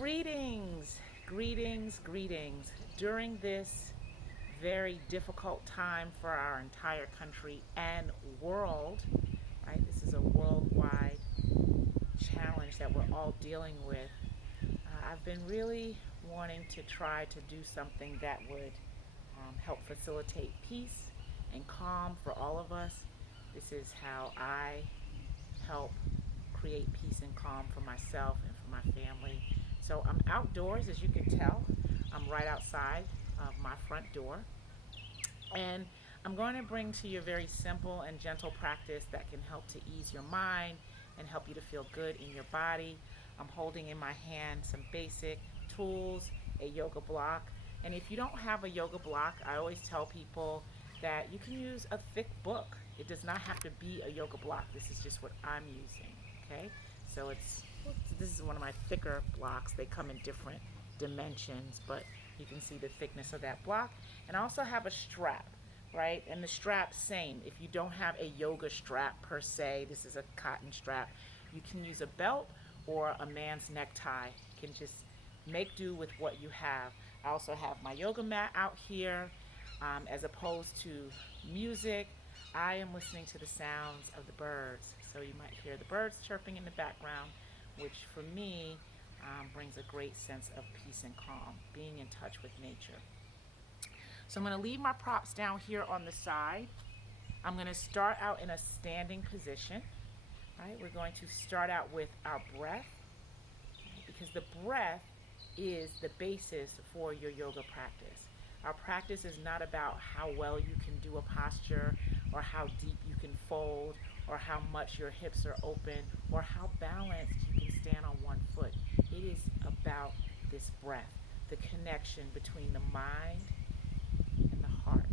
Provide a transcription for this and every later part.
Greetings, greetings, greetings. During this very difficult time for our entire country and world, right? This is a worldwide challenge that we're all dealing with. I've been really wanting to try to do something that would help facilitate peace and calm for all of us. This is how I help create peace and calm for myself and for my family. So I'm outdoors, as you can tell. I'm right outside of my front door. And I'm going to bring to you a very simple and gentle practice that can help to ease your mind and help you to feel good in your body. I'm holding in my hand some basic tools, a yoga block. And if you don't have a yoga block, I always tell people that you can use a thick book. It does not have to be a yoga block. This is just what I'm using, okay? So this is one of my thicker blocks. They come in different dimensions, but you can see the thickness of that block. And I also have a strap, right? And the strap, same. If you don't have a yoga strap per se, this is a cotton strap, you can use a belt or a man's necktie. You can just make do with what you have. I also have my yoga mat out here. As opposed to music, I am listening to the sounds of the birds. So you might hear the birds chirping in the background, which for me brings a great sense of peace and calm, being in touch with nature. So I'm going to leave my props down here on the side. I'm going to start out in a standing position. Right? We're going to start out with our breath, right? Because the breath is the basis for your yoga practice. Our practice is not about how well you can do a posture or how deep you can fold or how much your hips are open or how balanced you can stand on one foot. It is about this breath, the connection between the mind and the heart,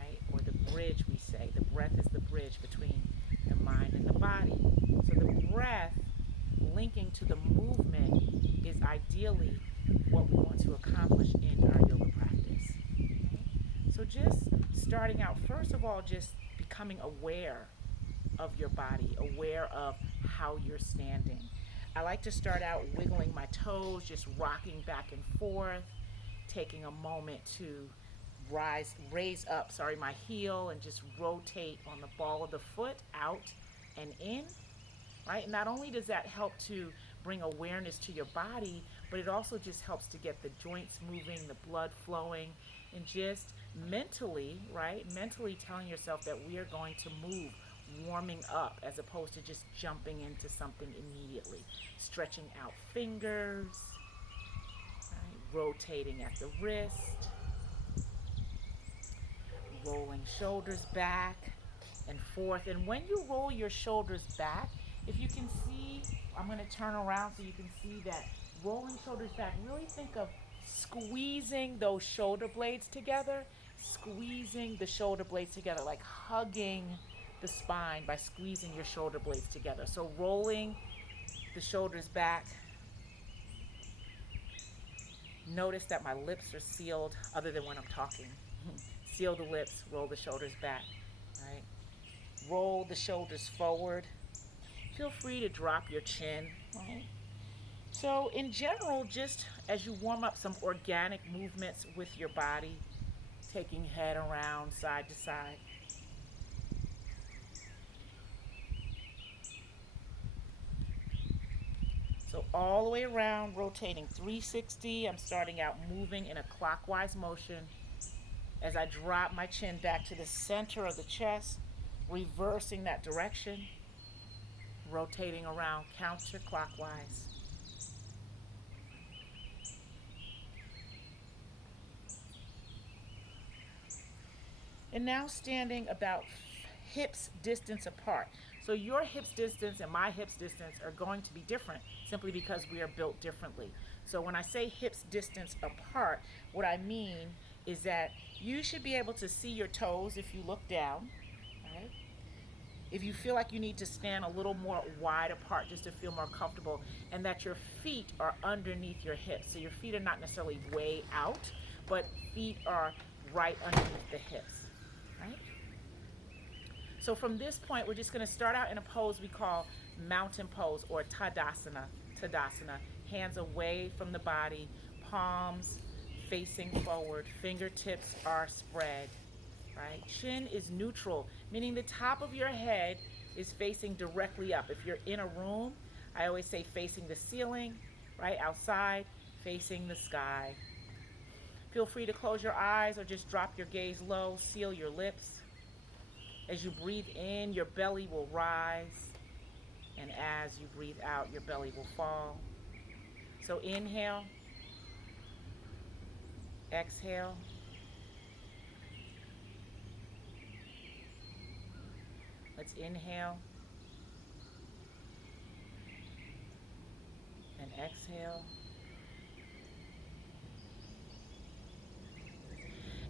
right? Or the bridge, we say. The breath is the bridge between the mind and the body. So the breath linking to the movement is ideally what we want to accomplish in our yoga practice. Okay? So just starting out, first of all, just becoming aware of your body, aware of how you're standing. I like to start out wiggling my toes, just rocking back and forth, taking a moment to raise up, my heel and just rotate on the ball of the foot out and in, right? Not only does that help to bring awareness to your body, but it also just helps to get the joints moving, the blood flowing, and just mentally, right? Mentally telling yourself that we are going to move, warming up as opposed to just jumping into something immediately. Stretching out fingers, right? Rotating at the wrist, rolling shoulders back and forth. And when you roll your shoulders back, if you can see, I'm going to turn around so you can see that rolling shoulders back. Really think of squeezing those shoulder blades together, squeezing the shoulder blades together, like hugging the spine by squeezing your shoulder blades together. So rolling the shoulders back. Notice that my lips are sealed other than when I'm talking. Seal the lips, roll the shoulders back, right? Roll the shoulders forward. Feel free to drop your chin, right? So in general, just as you warm up, some organic movements with your body, taking head around side to side. So all the way around, rotating 360. I'm starting out moving in a clockwise motion. As I drop my chin back to the center of the chest, reversing that direction, rotating around counterclockwise. And now standing about hips distance apart. So your hips distance and my hips distance are going to be different simply because we are built differently. So when I say hips distance apart, what I mean is that you should be able to see your toes if you look down, right? If you feel like you need to stand a little more wide apart just to feel more comfortable, and that your feet are underneath your hips. So your feet are not necessarily way out, but feet are right underneath the hips, right? So from this point, we're just going to start out in a pose we call mountain pose or Tadasana. Tadasana. Hands away from the body, palms facing forward, fingertips are spread, right? Chin is neutral, meaning the top of your head is facing directly up. If you're in a room, I always say facing the ceiling, right? Outside, facing the sky. Feel free to close your eyes or just drop your gaze low, seal your lips. As you breathe in, your belly will rise, and as you breathe out, your belly will fall. So inhale, exhale. Let's inhale and exhale.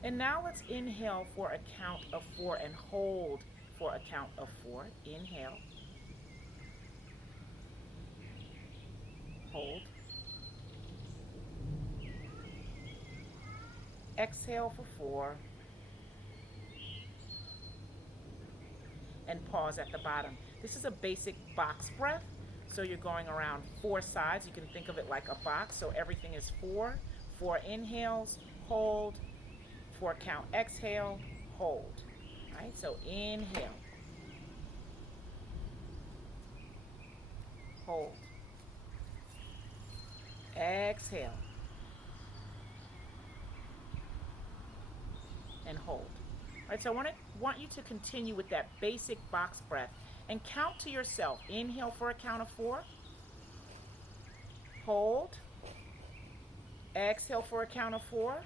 And now let's inhale for a count of 4 and hold for a count of 4. Inhale. Hold. Exhale for 4. And pause at the bottom. This is a basic box breath. So you're going around 4 sides. You can think of it like a box. So everything is 4. 4 inhales, hold. 4 count, exhale, hold. All right, so inhale. Hold. Exhale. And hold. All right, so I want you to continue with that basic box breath and count to yourself. Inhale for a count of 4. Hold. Exhale for a count of 4.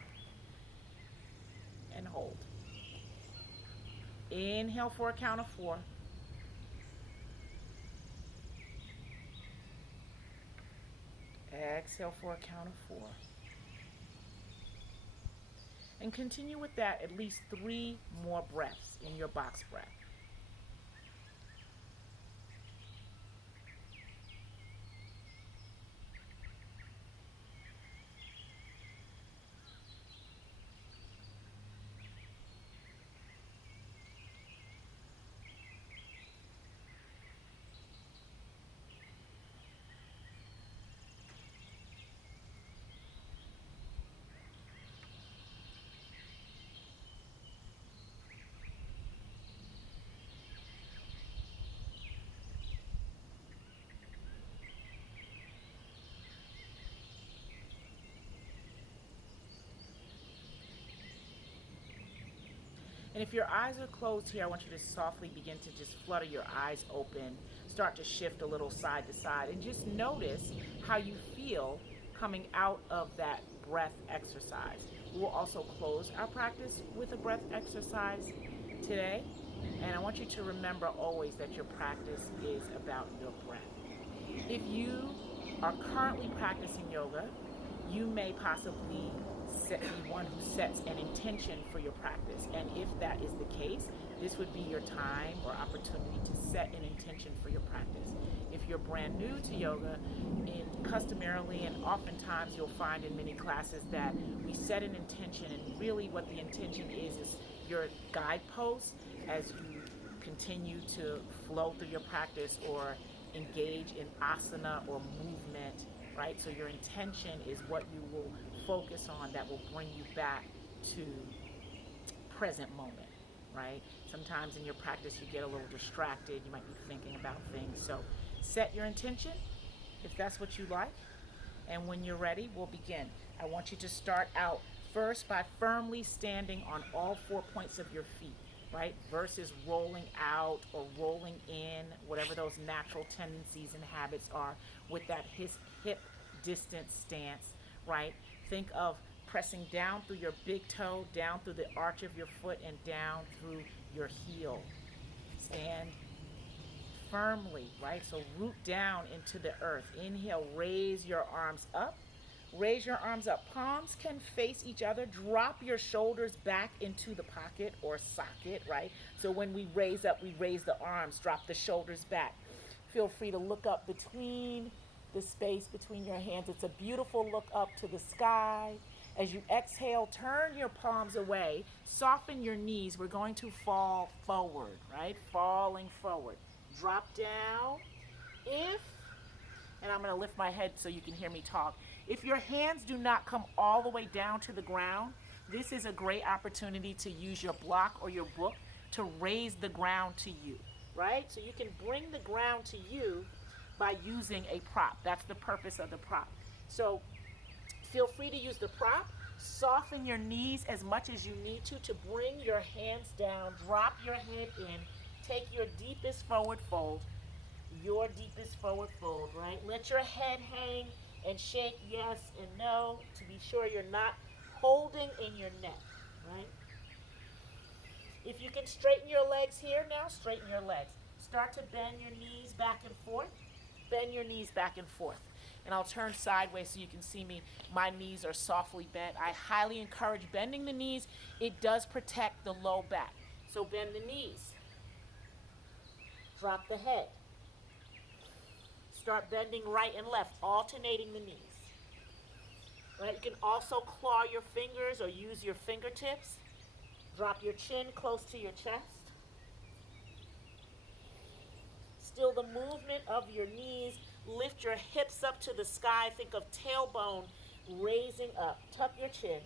And hold. Inhale for a count of 4. Exhale for a count of 4. And continue with that at least 3 more breaths in your box breath. And if your eyes are closed here, I want you to softly begin to just flutter your eyes open, start to shift a little side to side, and just notice how you feel coming out of that breath exercise. We will also close our practice with a breath exercise today. And I want you to remember always that your practice is about your breath. If you are currently practicing yoga, you may possibly be one who sets an intention for your practice. And if that is the case, this would be your time or opportunity to set an intention for your practice. If you're brand new to yoga, customarily and oftentimes you'll find in many classes that we set an intention, and really what the intention is your guidepost as you continue to flow through your practice or engage in asana or movement, right? So your intention is what you will focus on that will bring you back to present moment, right? Sometimes in your practice you get a little distracted, you might be thinking about things. So set your intention if that's what you like, and when you're ready, we'll begin. I want you to start out first by firmly standing on all 4 points of your feet, right? Versus rolling out or rolling in, whatever those natural tendencies and habits are with that hip distance stance, right? Think of pressing down through your big toe, down through the arch of your foot, and down through your heel. Stand firmly, right? So root down into the earth. Inhale, raise your arms up. Raise your arms up. Palms can face each other. Drop your shoulders back into the pocket or socket, right? So when we raise up, we raise the arms, drop the shoulders back. Feel free to look up between the space between your hands. It's a beautiful look up to the sky. As you exhale, turn your palms away. Soften your knees. We're going to fall forward, right? Falling forward. Drop down. If And I'm going to lift my head so you can hear me talk. If your hands do not come all the way down to the ground, this is a great opportunity to use your block or your book to raise the ground to you, right? So you can bring the ground to you by using a prop. That's the purpose of the prop. So feel free to use the prop. Soften your knees as much as you need to bring your hands down. Drop your head in. Take your deepest forward fold. Your deepest forward fold, right? Let your head hang and shake yes and no to be sure you're not holding in your neck, right? If you can straighten your legs here now, straighten your legs. Start to bend your knees back and forth. Bend your knees back and forth. And I'll turn sideways so you can see me. My knees are softly bent. I highly encourage bending the knees. It does protect the low back. So bend the knees. Drop the head. Start bending right and left, alternating the knees. Right? You can also claw your fingers or use your fingertips. Drop your chin close to your chest. Still the movement of your knees. Lift your hips up to the sky. Think of tailbone raising up. Tuck your chin.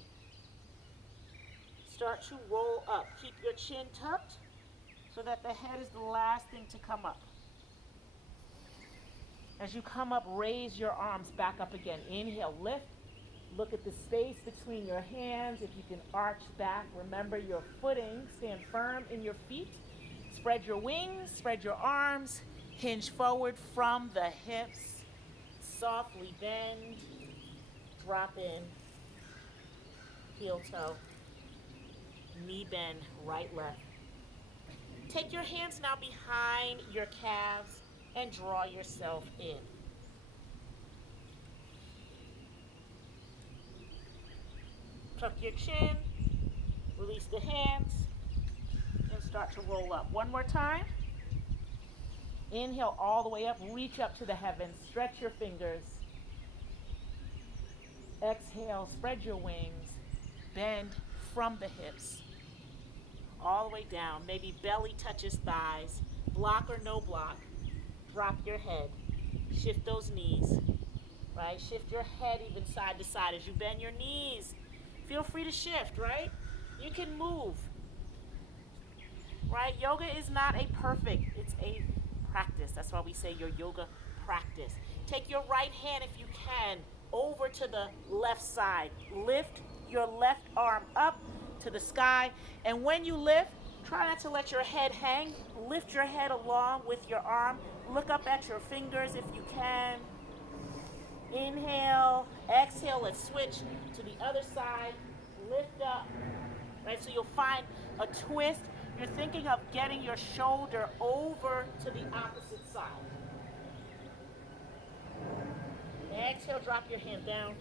Start to roll up. Keep your chin tucked so that the head is the last thing to come up. As you come up, raise your arms back up again. Inhale, lift. Look at the space between your hands. If you can arch back, remember your footing. Stand firm in your feet. Spread your wings, spread your arms. Hinge forward from the hips. Softly bend. Drop in. Heel toe. Knee bend, right, left. Take your hands now behind your calves and draw yourself in. Tuck your chin, release the hands, and start to roll up. One more time. Inhale all the way up, reach up to the heavens, stretch your fingers. Exhale, spread your wings, bend from the hips, all the way down. Maybe belly touches thighs, block or no block. Drop your head, shift those knees, right? Shift your head even side to side as you bend your knees. Feel free to shift, right? You can move, right? Yoga is not a perfect, it's a practice. That's why we say your yoga practice. Take your right hand, if you can, over to the left side. Lift your left arm up to the sky. And when you lift, try not to let your head hang. Lift your head along with your arm. Look up at your fingers if you can. Inhale, exhale, let's switch to the other side. Lift up, right? So you'll find a twist. You're thinking of getting your shoulder over to the opposite side. Exhale, drop your hand down.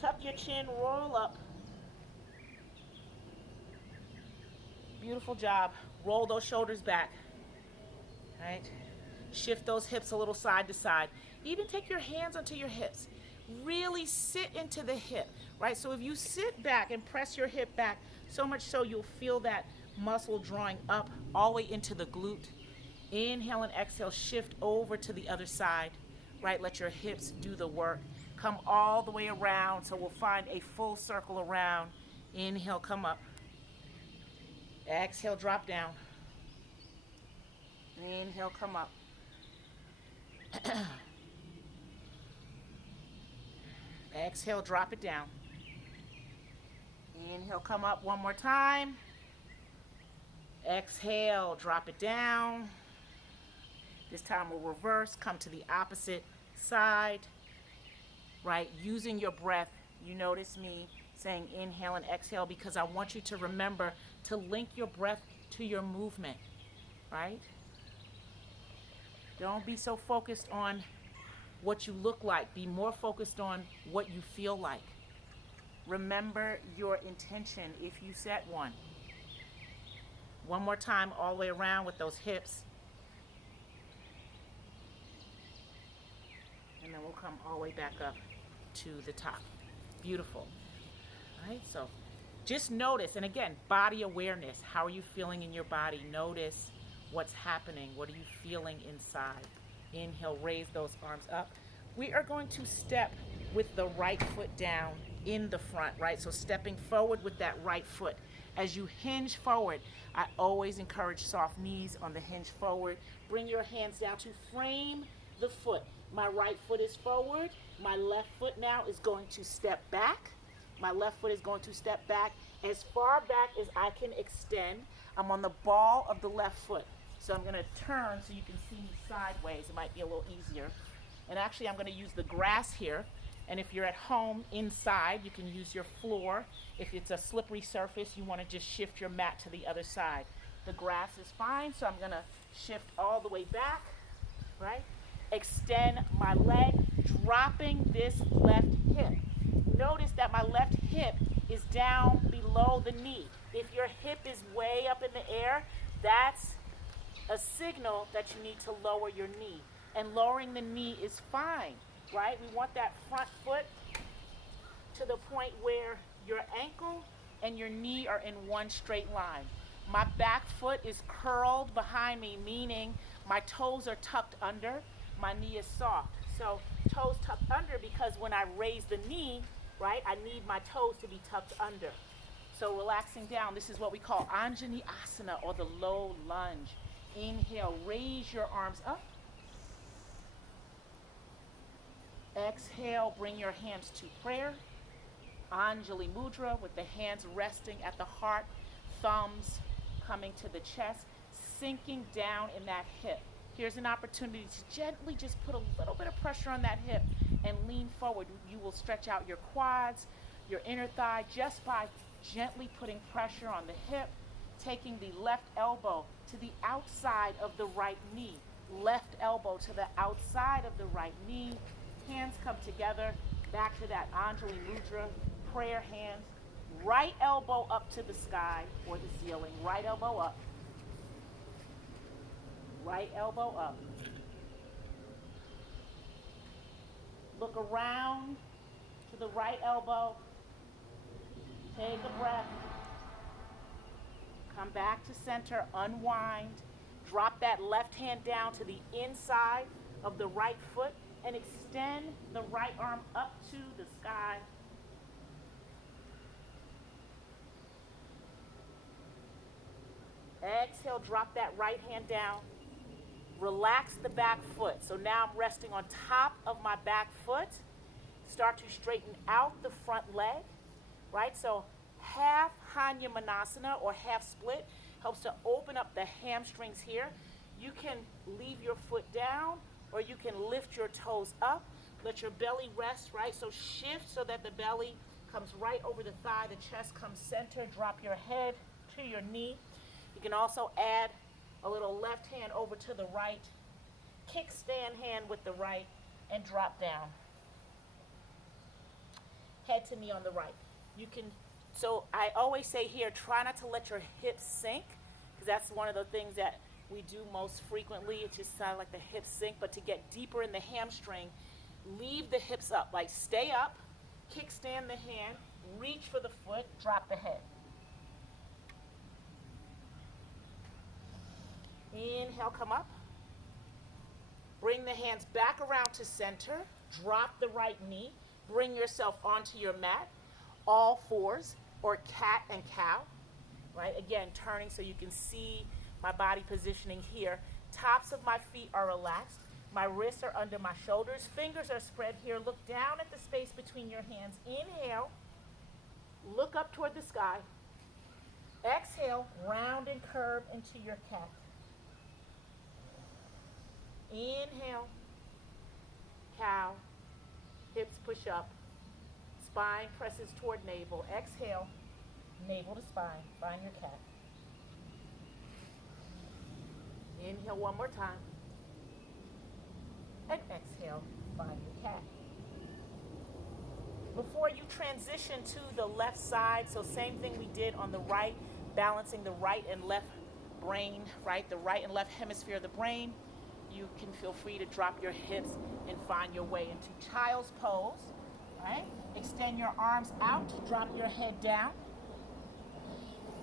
Tuck your chin, roll up. Beautiful job. Roll those shoulders back, right? Shift those hips a little side to side. Even take your hands onto your hips. Really sit into the hip, right? So if you sit back and press your hip back, so much so you'll feel that muscle drawing up all the way into the glute. Inhale and exhale, shift over to the other side, right? Let your hips do the work. Come all the way around, so we'll find a full circle around. Inhale, come up. Exhale, drop down. Inhale, come up. Exhale, drop it down. Inhale, come up one more time. Exhale, drop it down. This time we'll reverse, come to the opposite side, right? Using your breath. You notice me saying inhale and exhale because I want you to remember to link your breath to your movement, right? Don't be so focused on what you look like. Be more focused on what you feel like. Remember your intention if you set one. One more time all the way around with those hips. And then we'll come all the way back up to the top. Beautiful. All right, so just notice, and again, body awareness. How are you feeling in your body? Notice what's happening. What are you feeling inside? Inhale, raise those arms up. We are going to step with the right foot down in the front, right? So stepping forward with that right foot. As you hinge forward, I always encourage soft knees on the hinge forward. Bring your hands down to frame the foot. My right foot is forward. My left foot now is going to step back. My left foot is going to step back as far back as I can extend. I'm on the ball of the left foot. So I'm going to turn so you can see me sideways. It might be a little easier. And actually, I'm going to use the grass here. And if you're at home inside, you can use your floor. If it's a slippery surface, you want to just shift your mat to the other side. The grass is fine, so I'm going to shift all the way back, right? Extend my leg, dropping this left hip. Notice that my left hip is down below the knee. If your hip is way up in the air, that's a signal that you need to lower your knee. And lowering the knee is fine, right? We want that front foot to the point where your ankle and your knee are in one straight line. My back foot is curled behind me, meaning my toes are tucked under, my knee is soft. So toes tucked under because when I raise the knee, right, I need my toes to be tucked under. So relaxing down, this is what we call Anjani Asana, or the low lunge. Inhale, raise your arms up. Exhale, bring your hands to prayer. Anjali Mudra, with the hands resting at the heart, thumbs coming to the chest, sinking down in that hip. Here's an opportunity to gently just put a little bit of pressure on that hip and lean forward. You will stretch out your quads, your inner thigh, just by gently putting pressure on the hip, taking the left elbow to the outside of the right knee. Left elbow to the outside of the right knee. Hands come together, back to that Anjali Mudra, prayer hands. Right elbow up to the sky or the ceiling. Right elbow up. Right elbow up. Look around to the right elbow. Take a breath. Come back to center, unwind. Drop that left hand down to the inside of the right foot and extend the right arm up to the sky. Exhale, drop that right hand down. Relax the back foot. So now I'm resting on top of my back foot. Start to straighten out the front leg, right? So half Hanya Manasana or half split helps to open up the hamstrings here. You can leave your foot down or you can lift your toes up. Let your belly rest, right? So shift so that the belly comes right over the thigh, the chest comes center. Drop your head to your knee. You can also add a little left hand over to the right, kickstand hand with the right, and drop down. Head to knee on the right. You can, so I always say here, try not to let your hips sink, because that's one of the things that we do most frequently. It just sounds like the hips sink, but to get deeper in the hamstring, leave the hips up, like stay up, kickstand the hand, reach for the foot, drop the head. Inhale, come up. Bring the hands back around to center. Drop the right knee. Bring yourself onto your mat. All fours, or cat and cow. Right? Again, turning so you can see my body positioning here. Tops of my feet are relaxed. My wrists are under my shoulders. Fingers are spread here. Look down at the space between your hands. Inhale. Look up toward the sky. Exhale, round and curve into your cat. Inhale, cow, hips push up, spine presses toward navel. Exhale, navel to spine, find your cat. Inhale one more time, and exhale, find your cat. Before you transition to the left side, so same thing we did on the right, balancing the right and left brain, right? The right and left hemisphere of the brain. You can feel free to drop your hips and find your way into child's pose, right? Extend your arms out, drop your head down.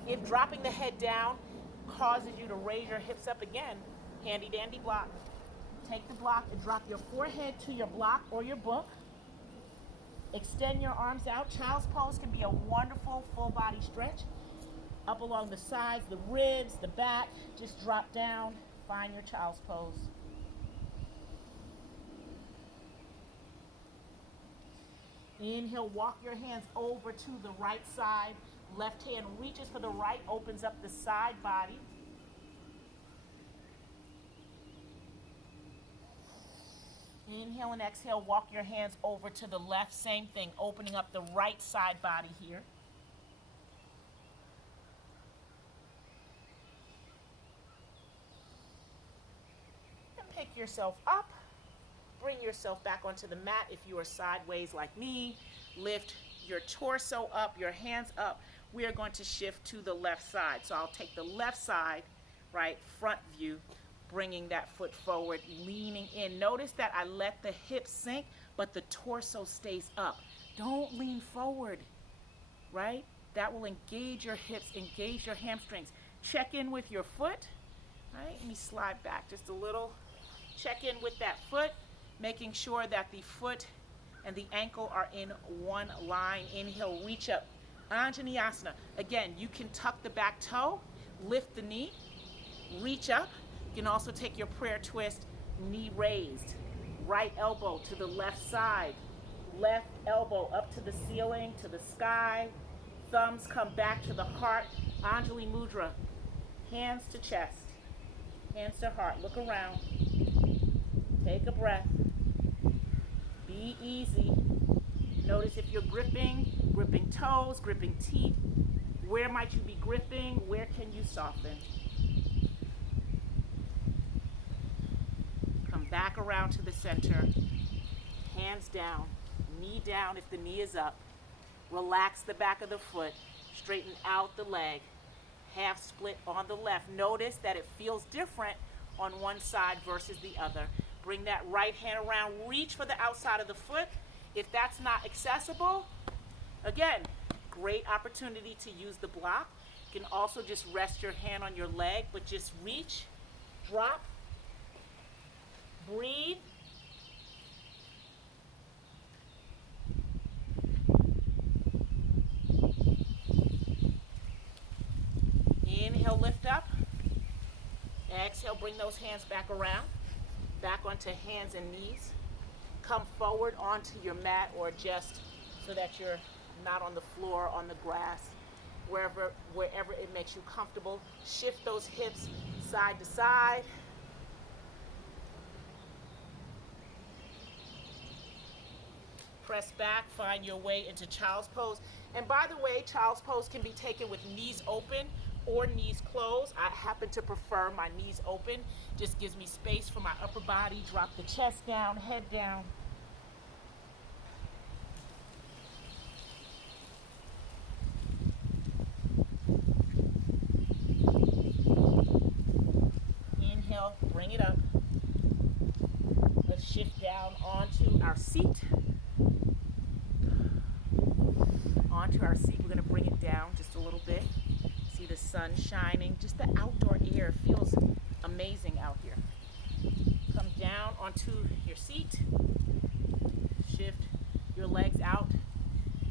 If dropping the head down causes you to raise your hips up again, handy dandy block. Take the block and drop your forehead to your block or your book. Extend your arms out. Child's pose can be a wonderful full body stretch. Up along the sides, the ribs, the back. Just drop down. Find your child's pose. Inhale, walk your hands over to the right side. Left hand reaches for the right, opens up the side body. Inhale and exhale, walk your hands over to the left. Same thing, opening up the right side body here. And pick yourself up. Bring yourself back onto the mat if you are sideways like me. Lift your torso up, your hands up. We are going to shift to the left side. So I'll take the left side, right, front view, bringing that foot forward, leaning in. Notice that I let the hips sink, but the torso stays up. Don't lean forward, right? That will engage your hips, engage your hamstrings. Check in with your foot, right? Let me slide back just a little. Check in with that foot, making sure that the foot and the ankle are in one line. Inhale, reach up. Anjaneyasana. Again, you can tuck the back toe, lift the knee, reach up. You can also take your prayer twist, knee raised. Right elbow to the left side. Left elbow up to the ceiling, to the sky. Thumbs come back to the heart. Anjali Mudra. Hands to chest. Hands to heart. Look around. Take a breath. Be easy. Notice if you're gripping toes, gripping teeth. Where might you be gripping? Where can you soften? Come back around to the center. Hands down. Knee down if the knee is up. Relax the back of the foot. Straighten out the leg. Half split on the left. Notice that it feels different on one side versus the other. Bring that right hand around. Reach for the outside of the foot. If that's not accessible, again, great opportunity to use the block. You can also just rest your hand on your leg, but just reach, drop, breathe. Inhale, lift up. Exhale, bring those hands back around. Back onto hands and knees. Come forward onto your mat or just so that you're not on the floor, on the grass, wherever it makes you comfortable. Shift those hips side to side. Press back, find your way into child's pose. And by the way, child's pose can be taken with knees open or knees closed. I happen to prefer my knees open. Just gives me space for my upper body. Drop the chest down, head down. Inhale, bring it up. Let's shift down onto our seat. Onto our seat, we're gonna bring it down just a little bit. See the sun shining, just the outdoor air feels amazing out here. Come down onto your seat. Shift your legs out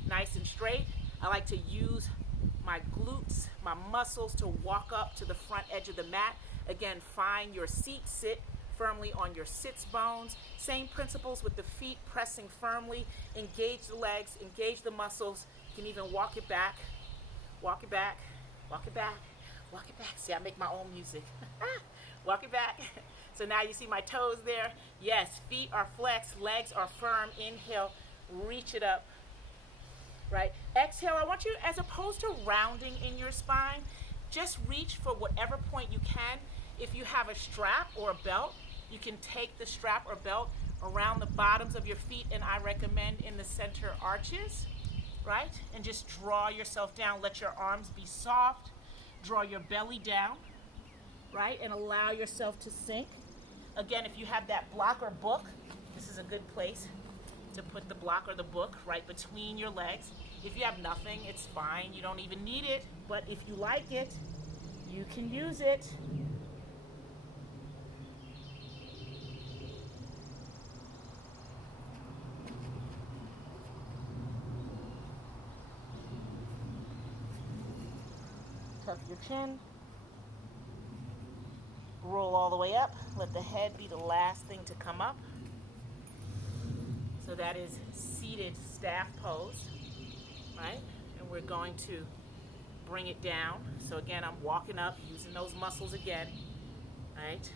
nice and straight. I like to use my glutes, my muscles to walk up to the front edge of the mat. Again, find your seat, sit firmly on your sits bones. Same principles with the feet pressing firmly. Engage the legs, engage the muscles. You can even walk it back, walk it back, walk it back, walk it back. See, I make my own music. Walk it back. So now you see my toes there. Yes, feet are flexed, legs are firm. Inhale, reach it up. Right? Exhale, I want you, as opposed to rounding in your spine, just reach for whatever point you can. If you have a strap or a belt, you can take the strap or belt around the bottoms of your feet, and I recommend in the center arches, right? And just draw yourself down. Let your arms be soft. Draw your belly down, right? And allow yourself to sink. Again, if you have that block or book, this is a good place to put the block or the book right between your legs. If you have nothing, it's fine. You don't even need it. But if you like it, you can use it. tuck your chin. Roll all the way up. Let the head be the last thing to come up. So that is seated staff pose, right? And we're going to bring it down. So again, I'm walking up, using those muscles again, right?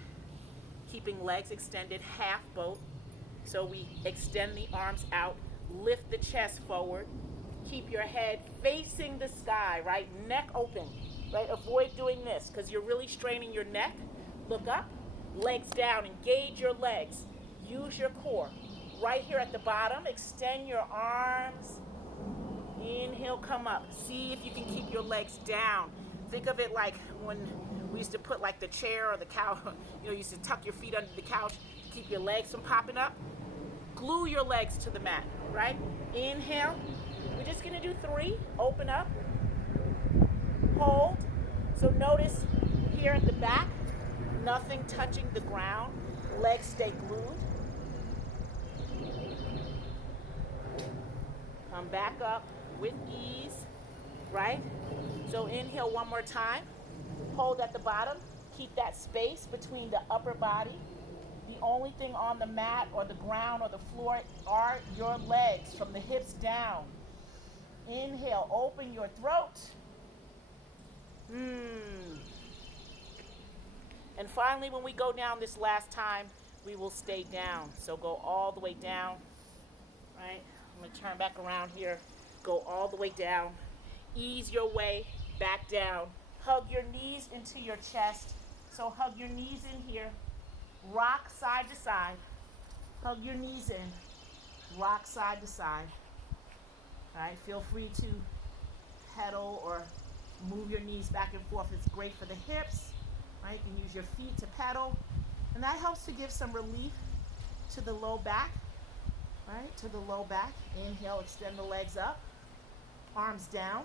Keeping legs extended, half boat. So we extend the arms out, lift the chest forward, keep your head facing the sky, right? Neck open, right? Avoid doing this because you're really straining your neck. Look up, legs down, engage your legs, use your core. Right here at the bottom, extend your arms. Inhale, come up. See if you can keep your legs down. Think of it like when we used to put like the chair or the couch, you used to tuck your feet under the couch to keep your legs from popping up. Glue your legs to the mat, right? Inhale. We're just gonna do 3. Open up. Hold. So notice here at the back, nothing touching the ground. Legs stay glued. Come back up with ease, right? So inhale one more time. Hold at the bottom. Keep that space between the upper body. The only thing on the mat or the ground or the floor are your legs from the hips down. Inhale, open your throat. And finally, when we go down this last time, we will stay down. So go all the way down, right? I'm gonna turn back around here. Go all the way down. Ease your way back down. Hug your knees into your chest. So hug your knees in here. Rock side to side. Hug your knees in. Rock side to side. All right, feel free to pedal or move your knees back and forth. It's great for the hips. Right? You can use your feet to pedal. And that helps to give some relief to the low back. Right? To the low back. Inhale, extend the legs up. Arms down.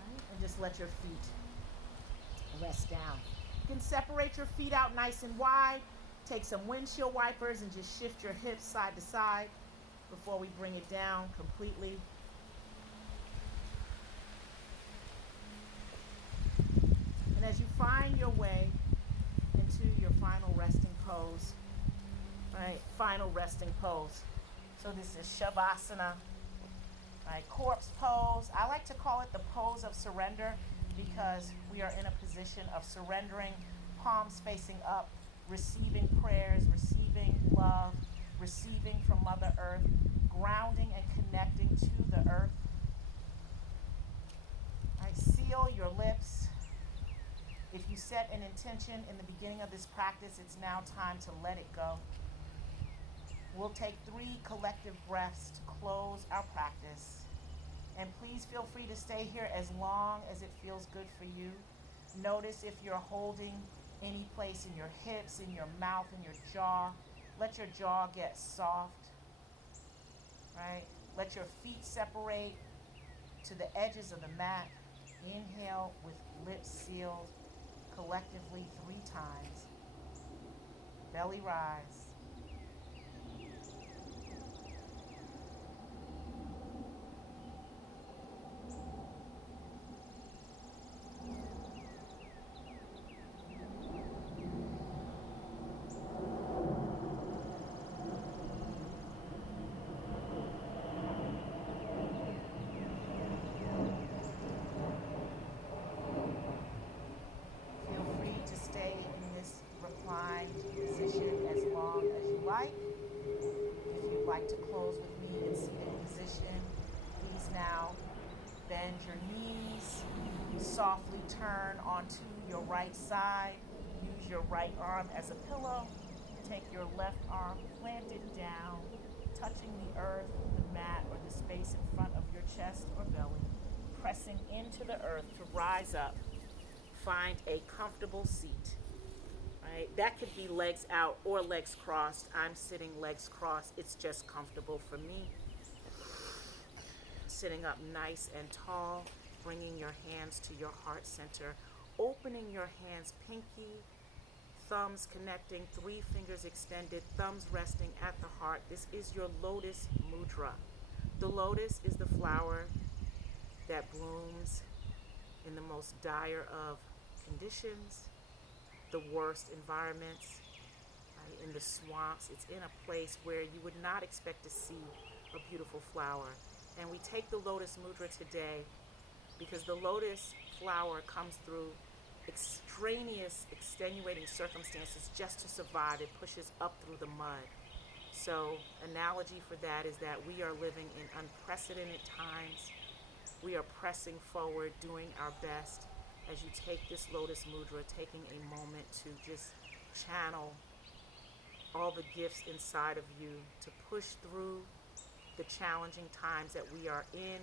Right? And just let your feet rest down. You can separate your feet out nice and wide. Take some windshield wipers and just shift your hips side to side before we bring it down completely. And as you find your way into your final resting pose, right? Final resting pose. So this is Shavasana, right? Corpse pose. I like to call it the pose of surrender because we are in a position of surrendering, palms facing up, receiving prayers, receiving love, receiving from Mother Earth, grounding and connecting to the earth. Right? Seal your lips. If you set an intention in the beginning of this practice, it's now time to let it go. We'll take 3 collective breaths to close our practice. And please feel free to stay here as long as it feels good for you. Notice if you're holding any place in your hips, in your mouth, in your jaw. Let your jaw get soft, right? Let your feet separate to the edges of the mat. Inhale with lips sealed collectively 3 times. Belly rise. To close with me in seated position. Please now bend your knees, softly turn onto your right side. Use your right arm as a pillow. Take your left arm, plant it down, touching the earth, the mat, or the space in front of your chest or belly. Pressing into the earth to rise up. Find a comfortable seat. Right? That could be legs out or legs crossed. I'm sitting legs crossed. It's just comfortable for me. Sitting up nice and tall, bringing your hands to your heart center, opening your hands, pinky, thumbs connecting, 3 fingers extended, thumbs resting at the heart. This is your lotus mudra. The lotus is the flower that blooms in the most dire of conditions, the worst environments, right, in the swamps. It's in a place where you would not expect to see a beautiful flower. And we take the Lotus Mudra today because the lotus flower comes through extraneous, extenuating circumstances just to survive. It pushes up through the mud. So, analogy for that is that we are living in unprecedented times. We are pressing forward, doing our best as you take this Lotus Mudra, taking a moment to just channel all the gifts inside of you to push through the challenging times that we are in